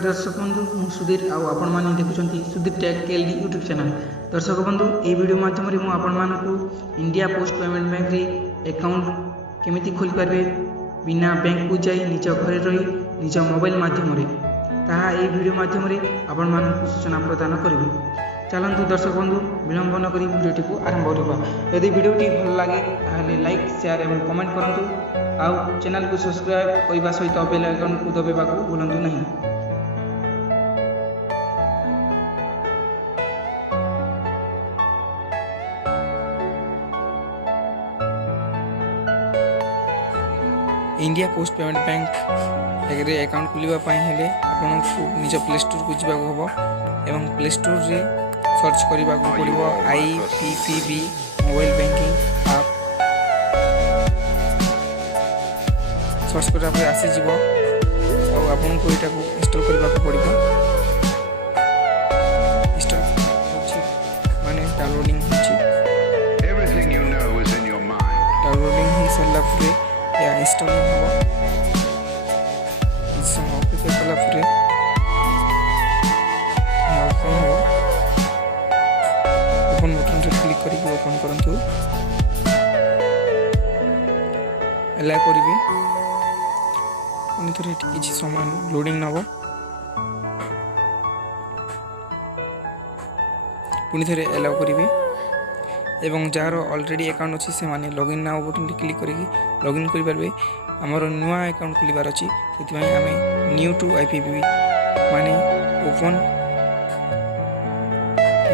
नमस्कार दर्शक बंधु मु सुधीर आपण मैंने देखुं Sudhir take KLD YouTube channel. दर्शक बंधु ये वीडियो माध्यम इंडिया पोस्ट पेमेंट बैंक रे अकाउंट केमिति खोल पारे बिना बैंक को जाई निज घर रही निज मोबाइल माध्यम ताहा ये वीडियो माध्यम आपण मानक सूचना प्रदान करिबे। चलतु दर्शक बंधु विलंब न करी वीडियोटी को आरंभ करबा। यदि वीडियोटी भल लगे ताहले लाइक शेयर एवं कमेंट करंतु आउ चैनल को सब्सक्राइब करबा सहित बेल आइकन को दबाइबा को भूलंतु नहीं। इंडिया पोस्ट पेमेंट बैंक एग्रे अकाउंट खोलिबा हेले आपको निज प्ले स्टोर को जावाक होबो एवं प्ले स्टोर रे सर्च करने को पड़ो IPPB मोबाइल बैंकिंग आप सर्च कर आसीज आपन को यहाँ को इंस्टॉल करने को पड़ो। इंस्टॉल माने डाउनलोडिंग डाउनलोडिंग हो सारा पर या इंस्टॉलिंग हम किसी समय अपेक्षा कला ओपन बटन रे क्लिक करके ओपन करंतु एला करिवे पुनी थरे किछि समय लोडिंग नबो पुनी थरे एला करिवे एवं जार ऑलरेडी अकाउंट अच्छी से माने लॉगिन नाउ बटन क्लिक करके लॉगिन करि पारबे। हमर नुआ अकाउंट खोलिबार अछि सेति आमे न्यू टू IPPB माने open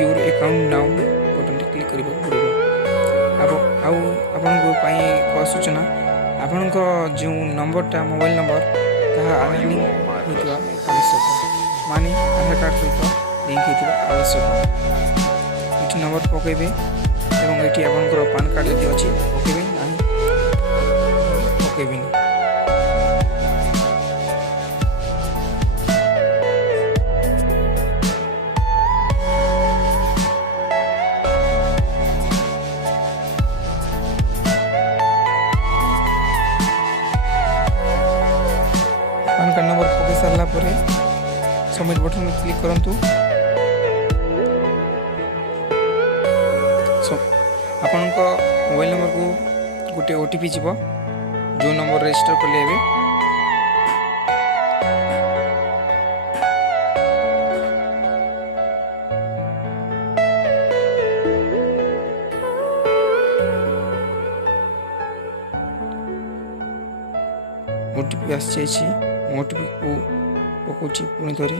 your account now button click करबा पड़िबो। अब आपन को पाई को सूचना आपन को जो नंबरटा मोबाइल नंबर ताहा आधार लिंक होइतबा आवश्यक माने आधार कार्ड सहित लिंक होइतबा आवश्यक। इठी नंबर पकेबे एवं ये आपंकर पान कार्ड यदि अच्छी पकेबे ना पकेबे पान कार्ड नंबर पके सारा पर सबमिट बटन क्लिक करंतु। आपण मोबाइल नंबर को गोटे OTP जीव जो नंबर रजिस्टर कले हेबे OTP आसी OTP को पकोची पुणी थरे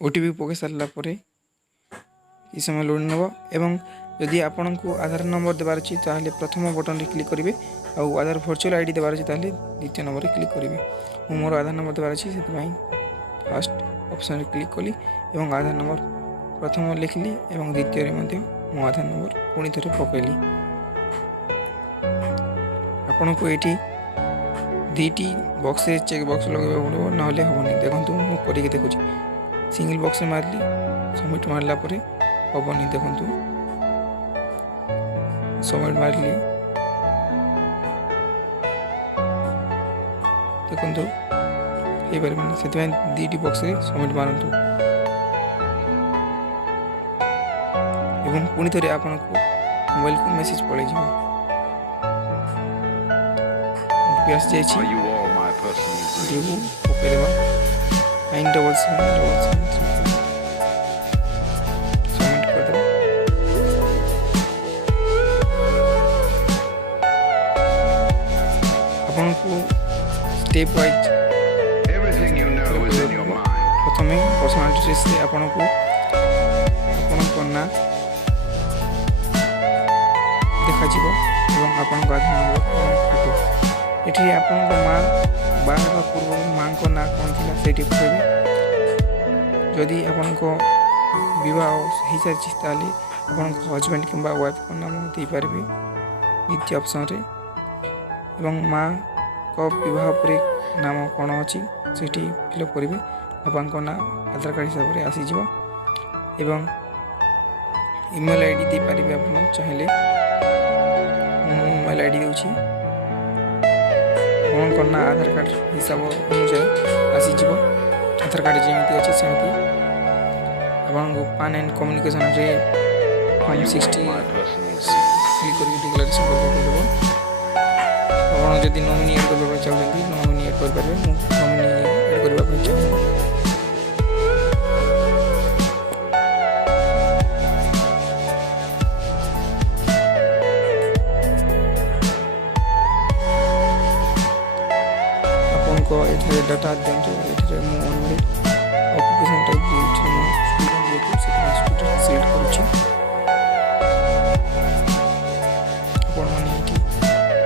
OTP पके सारा पर इस समय लोड नब एवं यदि आपन को आधार नंबर देवार अच्छी ताहले प्रथम बटन रे क्लिक करेंगे और आधार वर्चुअल ID देवार अच्छी ताहले द्वितीय नंबर रे क्लिक करेंगे। मु मोर आधार नंबर देवार अच्छी से फर्स्ट ऑप्शन रे क्लिक कली एवं आधार नंबर प्रथम लिखली एवं द्वितीय रे मो आधार नंबर पुणी थे पकईली। आपन को ये दुईटी बॉक्स रे चेक बॉक्स लगे पड़ो ना हेनी। देखो मु करके देखुची सिंगल बॉक्स मारली सबमिट मारला परे हेनी। देखु सबमिट मारली देखु ये पारे से दुईटी बॉक्स रे सबमिट मारंतु एवं पुणी थे आपन को मोबाइल को मेसेज पड़े आस जाइए पकईदेवा 97777 सबमिट करदेवा। आपन को स्टेप वाइज प्रथम पर्सनल डिटेल्स रे आपन को ना देखा जीवो एवं आपन को आधार नंबर फोटो एठी आपन को मां बाहा पूर्व मां को ना कौन थिला सेठी पकेबे। जदि आपन को विवाह हो सारी ताले आपन हजबैंड किंबा वाइफ को नाम दे पारबे द्वितीय ऑप्शन रे एवं माँ को विवाह पर नाम कौन अच्छी से फिलअप करेंगे बापा को ना आधार कार्ड हिसाब से आसीज एवं इमेल आईडी दे पारे आप चाहिए इमेल आईडी दूसरी आपन ना आधार कार्ड हिसाब अनुसार आसीज आधार कार्ड जमी अच्छे सेमती आपको पान एंड कम्युनिकेशन रे फॉर्म 60 क्लिक कर डिक्लेरेशन कर आप जब नॉमिनी एड करने चाहते नॉमिनी एड करेंगे नॉमिनी एड करने चाहिए ये डाटा दिंतु ये ऑनलाइन ऑक्युपेशन टाइप स्टूडेंट जेतु स्टूडेंट सिलेक्ट करूँ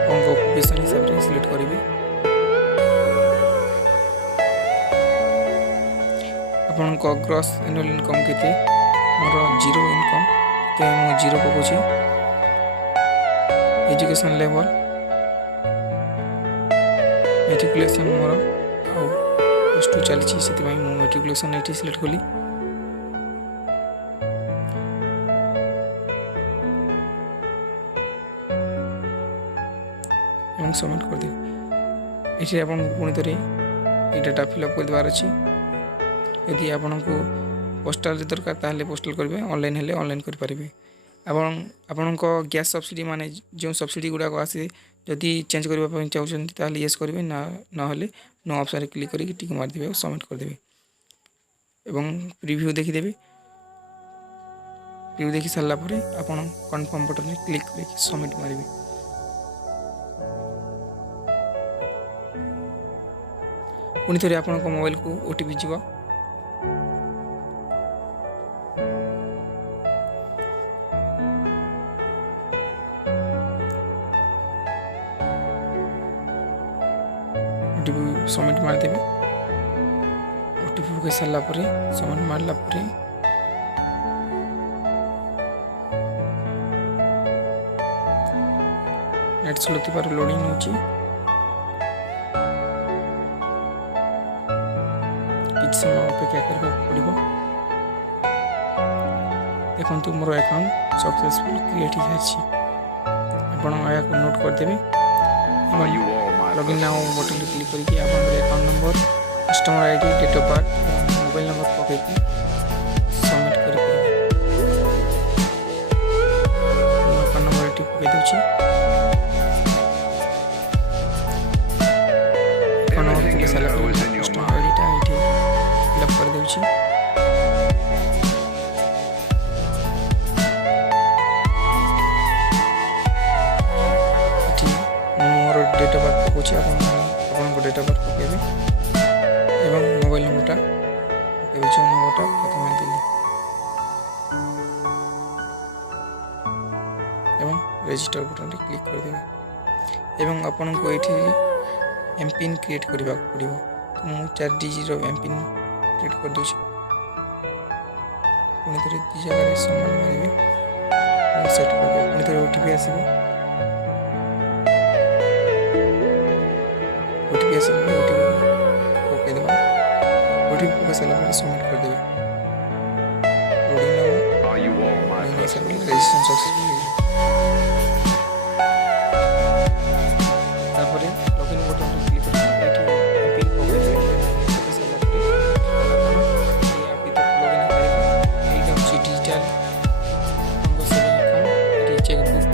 आपको ऑक्युपेशन हिसाब से सिलेक्ट करेंगे आपको ग्रॉस एनुअल इनकम केते मोर 0 इनकम तो मु 0 पकाउछि एजुकेशन लेवल मेट्रिकुलेशन मोर प्लस 2 चलती से मेट्रिकुलेशन ये सिलेक्ट कली सबमिट कर दे ये पुणी थे ये डाटा फिलअप कर देवार अच्छी यदि आपन को पोस्टाल दरकार ताहले पोस्टाल करेंगे ऑनलाइन हेले ऑनलाइन करेंगे आपण गैस सब्सिडी माने जो सब्सिडी गुड़ाक आसे जदि चेंज करने चाहते येस करेंगे ना नो ऑप्शन क्लिक करके टिक मारदेवे और सबमिट करदेवे एवं प्रीव्यू देखीदेवे प्रीव्यू देखी सारा पर आपन कन्फर्म बटन क्लिक करके सबमिट मारे पुणी थे आपण मोबाइल को ओटीपी जीवा ओटीपी सबमिट मारदेवे ओटीपी पकई सारा पर सबमिट मारला नेट स्लो थी लोडिंग होची किसी समय अपेक्षा करने पड़ो देखो मोर अकाउंट सक्सेसफुल क्रिएट हो नोट करदेवे लॉगिन नाउ बटन क्लिक करके account number customer ID date of birth mobile number पकईकि सबमिट कर अकाउंट नंबर ये पकई दूसरी अकाउंट नंबर पकई सारा कस्टमर आईडीटा ये फिलअप कर दूसरी डेट ऑफ बर्थ पकाउछि आपन डेट ऑफ बर्थ पकेबे एवं मोबाइल नंबरटा पकेबे जो नंबरटा प्रथम देली एवं रजिस्टर बटन रे क्लिक कर देबे एवं आपन को एठी एम पिन क्रिएट करबा पड़िबो तो मु 4 डिजिट रो एम पिन क्रिएट कर दोछि पुनी तरे दी जगह रे समान मारिबे और सेट कर दे पुनी तरे ओटीपी आसीबो ओके देवा ओटीपी पकई सारा सबमिट कर देवे registration successful login button click करके पिन पकई सारा डिजिटल चेकबुक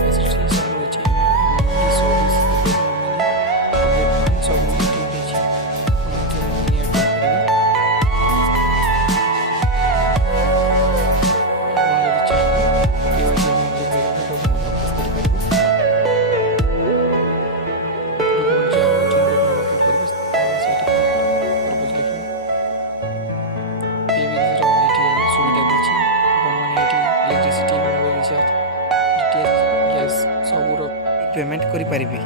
पेमेंट करि पारिबे।